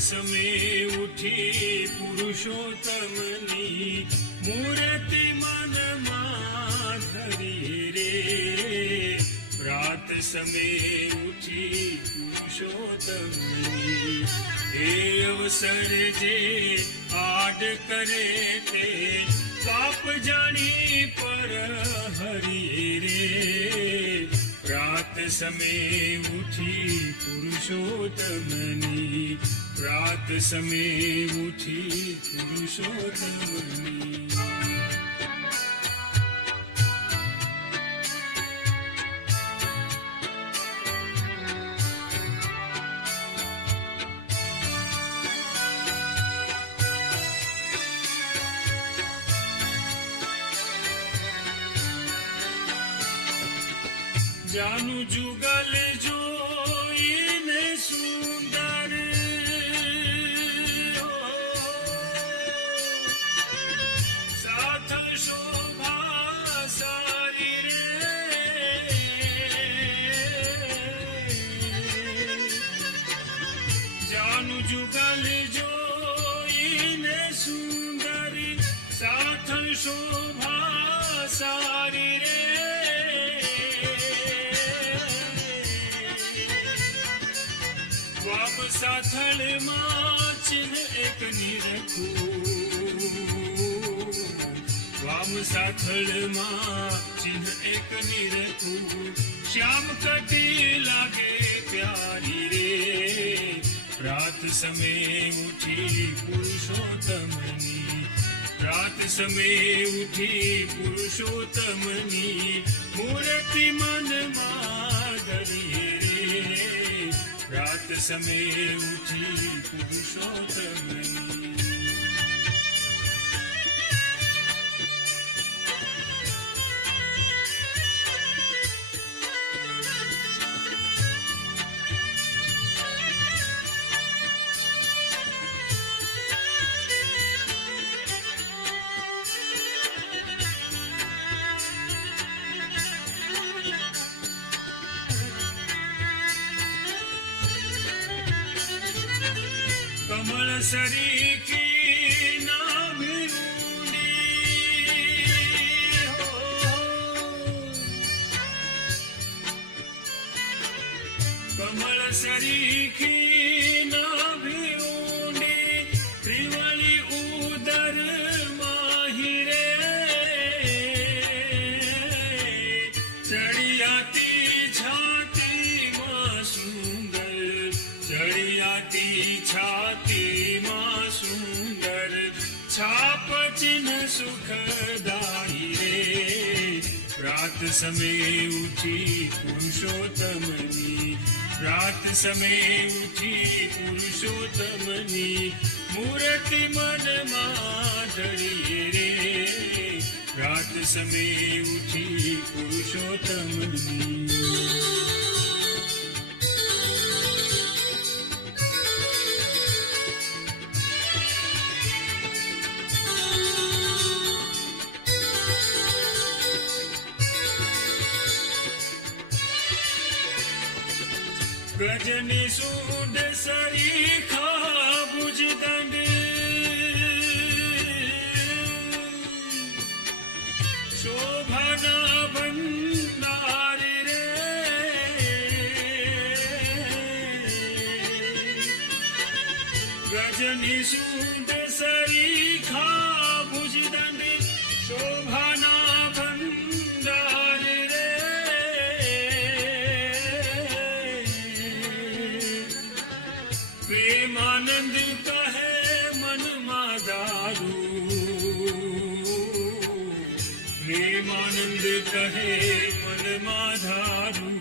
સમે ઉઠી પુરુષોત્તમની મૂર્તિ મનમાં ધરી રે. પ્રાત સમે ઉઠી પુરુષોત્તમની એ અવસર જે આડ કરે તે પાપ જાણી પર હરી રે. પ્રાત સમે ઉઠી પુરુષોત્તમની પ્રાત સમે ઉઠી પુરુષોત્તમની. જાનું જુગલ જોઈને સુંદર સાથ શોભા સારી રે. જાનું જુગલ જોઈને સુંદર સાથ શોભા સારી રે. વામ સાથળમાં ચિહ્ન એક નિરખું. વામ સાથળમાં ચિહ્ન એક નિરખું. શ્યામ કટી લાગે પ્યારી રે. પ્રાત સમે ઉઠી પુરુષોત્તમની પ્રાત સમે ઉઠી પુરુષોત્તમની મૂર્તિ મનમાં ધરી રે. પ્રાત સમે ઉઠી પુરુષોત્તમની. કમળ સરીખી નાભી ઊંડી હો. કમળ સરીખી નાભી ઊંડી ત્રિવળી ઉદર માહી રે. ચડિયાતી છાતીમાં સુંદર ચડિયાતી છાતીમાં સુંદર છાપ ચિહ્ન સુખદાયી રે. પ્રાત સમે ઉઠી પુરુષોત્તમની પ્રાત સમે ઉઠી પુરુષોત્તમની મૂર્તિ મનમાં ધરી રે. પ્રાત સમે ઉઠી પુરુષોત્તમની. ગજની સૂંઢ સરીખા ભુજદંડ શોભાના ભંડાર રે. ગજની સૂંઢ સરીખા ભુજદંડ શોભાના ભંડાર રે. પ્રેમાનંદ કહે મનમાં દારૂ. પ્રેમાનંદ કહે મનમાં ધારું.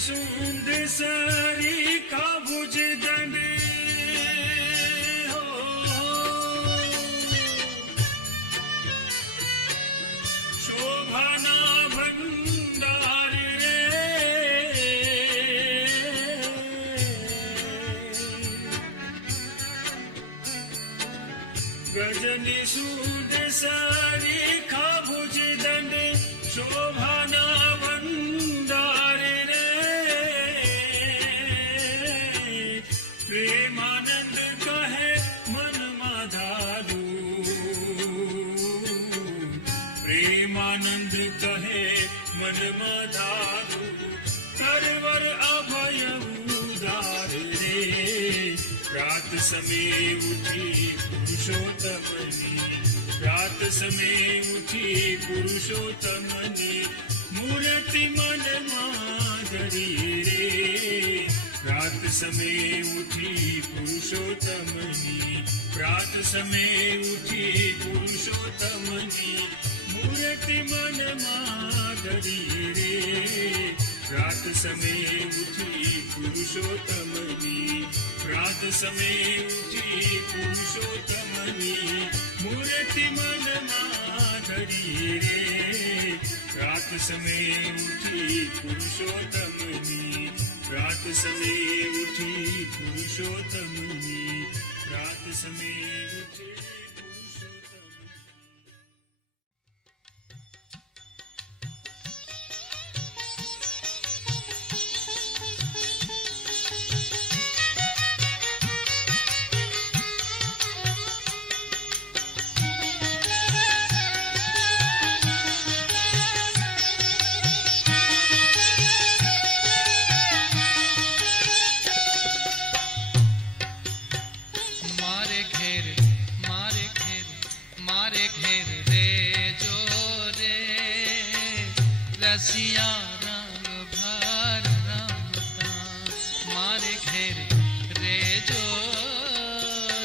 सूंद सरी का भुज दंड शोभाना भंडार गजनी सूद सरी का भुज दंड शोभाना भंडार प्रेमानंद कहे मन माधारू प्रेमानंद कहे मन माधारू करवर अभय उदार रे रात समय उठी पुरुषोत्तमनी रात समय उठी पुरुषोत्तमनी मूर्ति मन माधरी रे रात समय उठी पुरुषोत्तमनी रात समय उठी पुरुषोत्तमनी मूर्ति मन माधरी रे रात समय उठी पुरुषोत्तमनी रात समय उठी पुरुषोत्तमनी मूर्ति मन माधरी रे रात समय उठी पुरुषोत्तमनी रात समय उठी पुरुषोत्तमनी रात समय उठी रसिया रंग भर रमता मारे घेर रे जो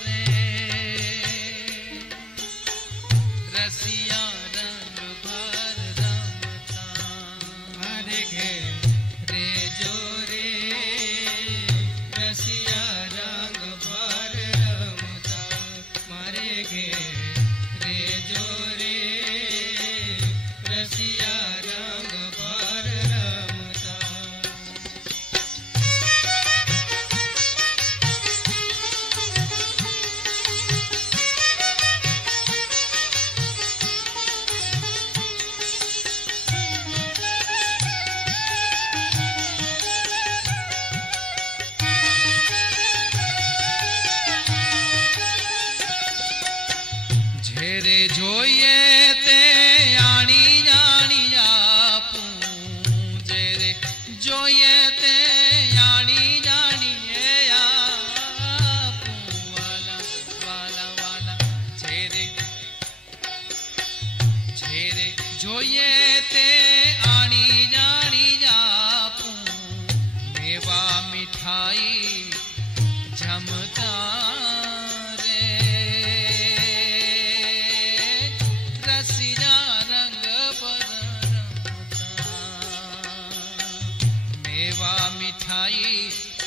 रे रसिया रंग भर रमता मारे घेर रे जो रे रसिया रंग भर रमता मारे घेर रे जो रे रसिया જોઈએ તે આણી જાણી આપું જેરે જોઈએ તે આણી જાણી આપું વાલા વાલા વાલા જેરે જેરે જોઈએ તે આણી જાણી આપું મેવા મીઠાઈ જમતા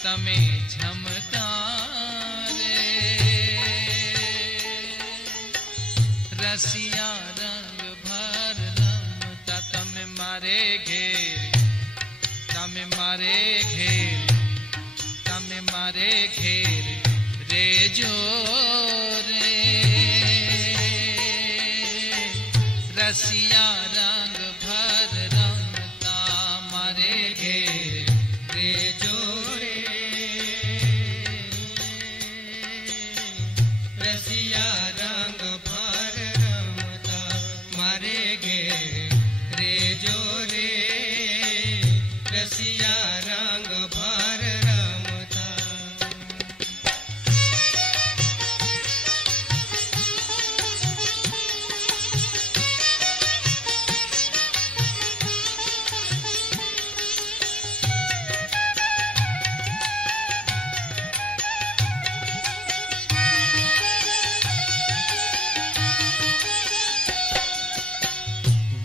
તમે જમતા રે રસિયા રંગ ભર રમતા તમે મારે ઘેર તમે મારે ઘેર તમે મારે ઘેર રેજો રે રસિયા રંગ ભર રમતા મારે ઘેર રેજો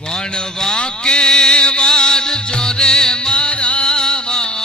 વણવા કે વાડ જોરે મારા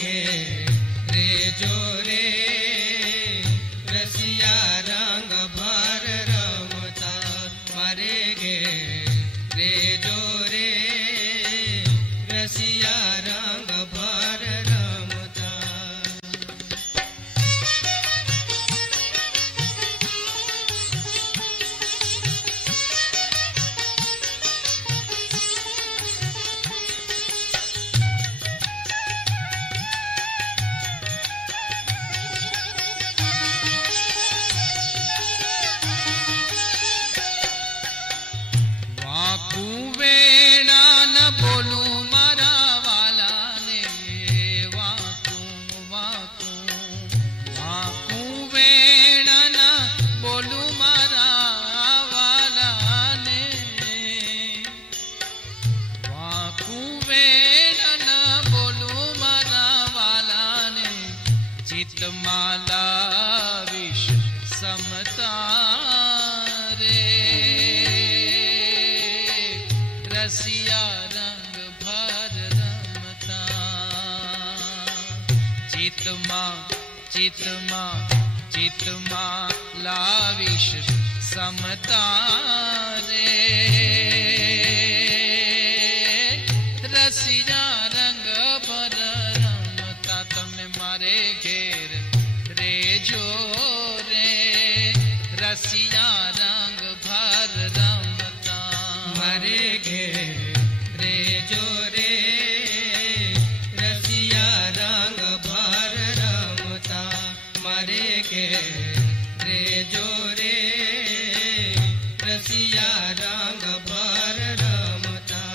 ઘેર રેજો રે રસિયા રંગ ભર રમતા મારે ઘેર રેજો રે રસિયા રંગ ભર રમતા. વાકું વેણા ન બોલું મારા વાલાને વાકું વાકું વાકું વેણા ન બોલું મારા વાલાને વાકું વેણા ન બોલું મારા વાલાને ચિત્તમાં લાવીશ સમતા રે રસિયા રંગ ભર રમતા ચિત્તમાં ચિત્તમાં ચિત્તમાં લાવીશ સમતા રે રસિયા રંગ ભર રમતા તમે મારે ઘેર રેજો રે રસિયા રંગ ભર રમતા મારે ઘેર રેજો રે રસિયા રંગ ભર રમતા મારે ઘેર રેજો રે રસિયા રંગ ભર રમતા.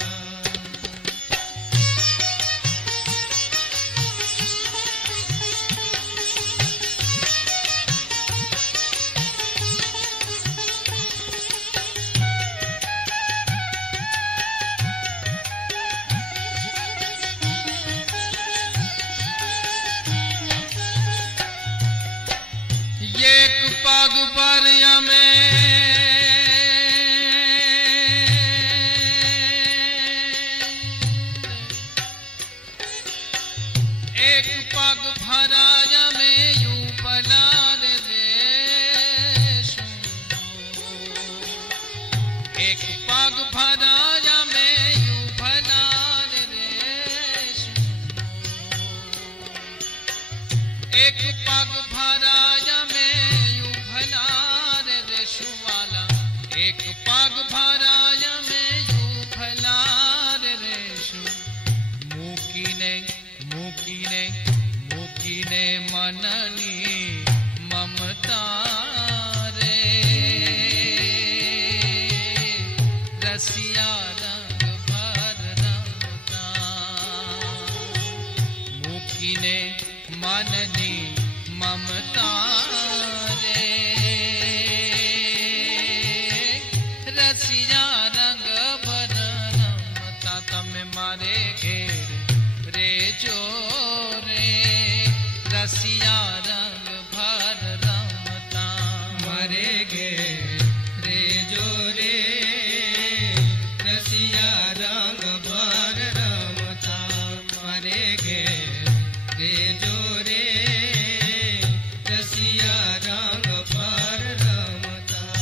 એક પગ પર અમે એક પગ ભરાય અમે યુ પલાર દેશું એક પગ ભરાય અમે યુ ભલાર દેશું એક પગ ભરાય અમે યુ ભલાર દેશું વાલા એક પગ ભરાય અમે યુ ભલાર દેશું મૂકીને મૂકીને મૂકીને મનની મમતા રે રસિયા રંગ ભર રમતા મૂકીને મનની મમતા રે રસિયા રંગ ભર રમતા તમે મારે ઘેર રેજો રે રસિયા રંગ ભર રમતા મારે ઘેર રેજો રે રસિયા રંગ ભર રમતા મારે ઘેર રેજો રે રસિયા રંગ ભર રમતા.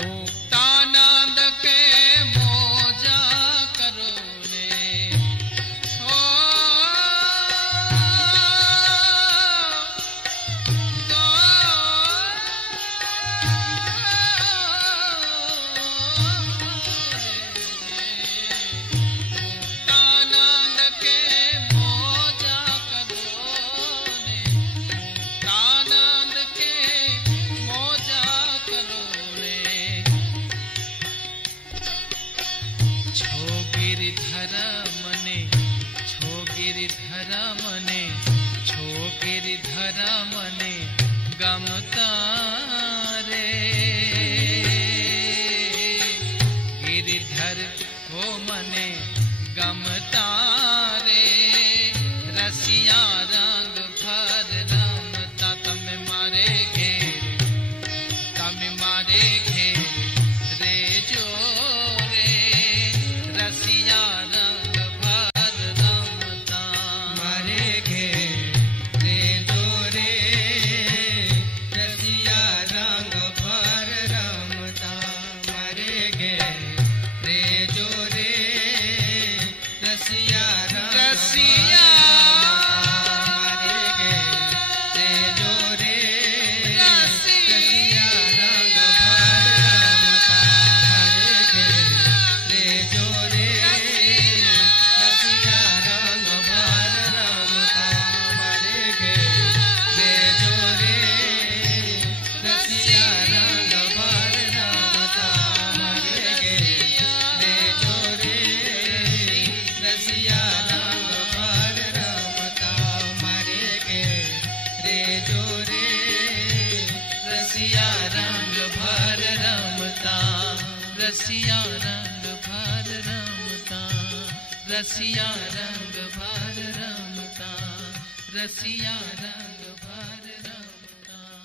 મુક્તાનંદ કે મોજા કરો ને ઓ તો મુક્તાનંદ કે મોજા કરો ને મુક્તાનંદ કે મોજા કરો ને છો ગિરિધર મને છો ગિરિધર મને છો ગિરિધર મને ગમતા રે મને ગમતા રે રસિયા રંગ ભર રમતા તમે મારે ઘેર રેજો રે રસિયા રંગ ભર રમતા મારે ઘેર રેજો રે રસિયા રંગ ભર રમતા મારે ઘેર રેજો રે રસિયા રંગ મારે ઘેર રેજો રે રસિયા રંગ ભર રમતા મારે ઘેર રેજો રે રસિયા રંગ ભર રમતા મારે ઘેર રેજો રે રસિયા રંગ ભર રમતા મારે ઘેર રેજો રે રસિયા રંગ ભર રમતા મારે ઘેર રેજો રે રસિયા રંગ ભર રમતા રસિયા રંગ ભર રમતા રસિયા રંગ ભર રમતા રસિયા રંગ ભર રમતા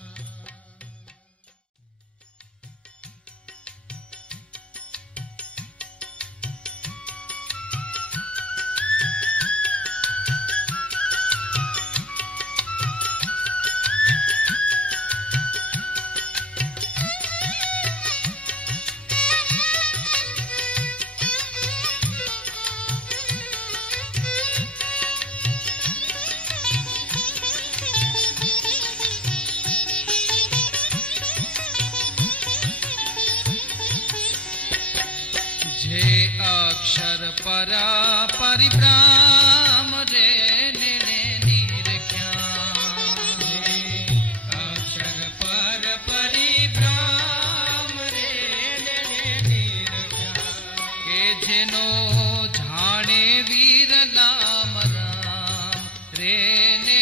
જે અક્ષર પરા પરિભ્રામ રે ને નિરખ્યા અક્ષર પર પરિભ્રામ રે નિરખ્યા કે જેનો જાણે વીર નામ રામ રે ને